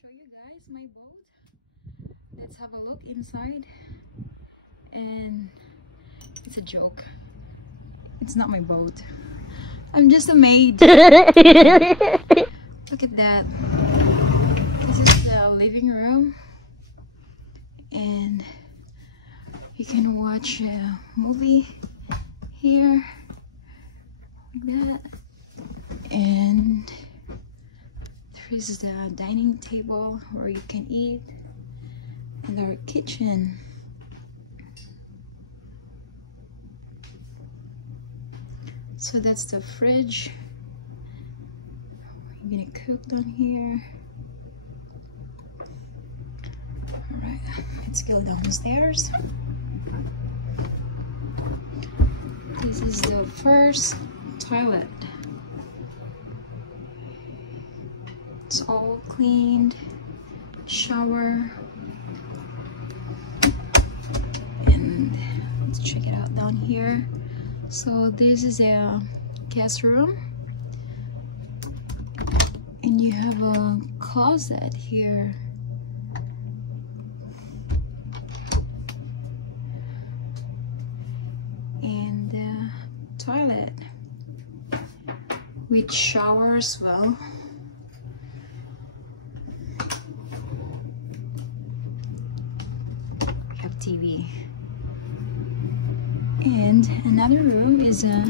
show you guys my boat. Let's have a look inside. And it's a joke. It's not my boat. I'm just a maid. Look at that. This is the living room. And you can watch a movie here. Like that. And there is the dining table where you can eat. And our kitchen. So that's the fridge. We're gonna cook down here. Alright, let's go downstairs. This is the first toilet. It's all cleaned. Shower. And let's check it out down here. So this is a guest room, and you have a closet here. And a toilet with shower as well. We have TV. And another room is a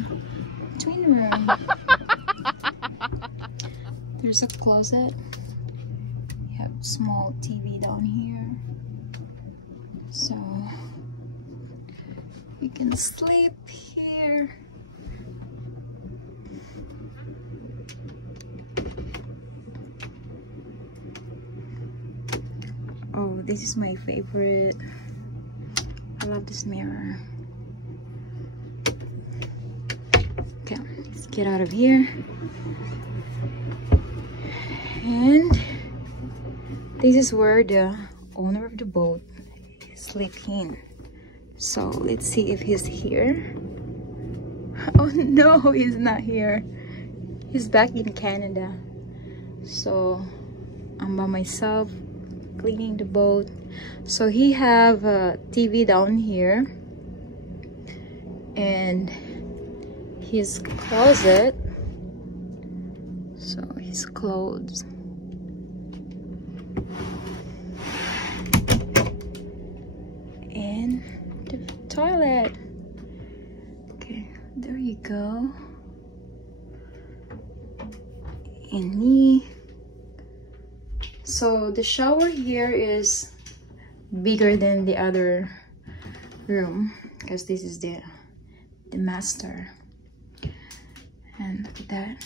twin room. There's a closet. You have small TV down here. So you can sleep here. Oh, this is my favorite. I love this mirror. Okay, let's get out of here. And this is where the owner of the boat sleeps in. So let's see if he's here. Oh no, he's not here. He's back in Canada. So I'm by myself cleaning the boat. So he have a TV down here. And his closet, so his clothes, and the toilet. Okay, there you go. And me. So the shower here is bigger than the other room because this is the master. And look at that.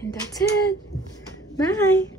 And that's it. Bye.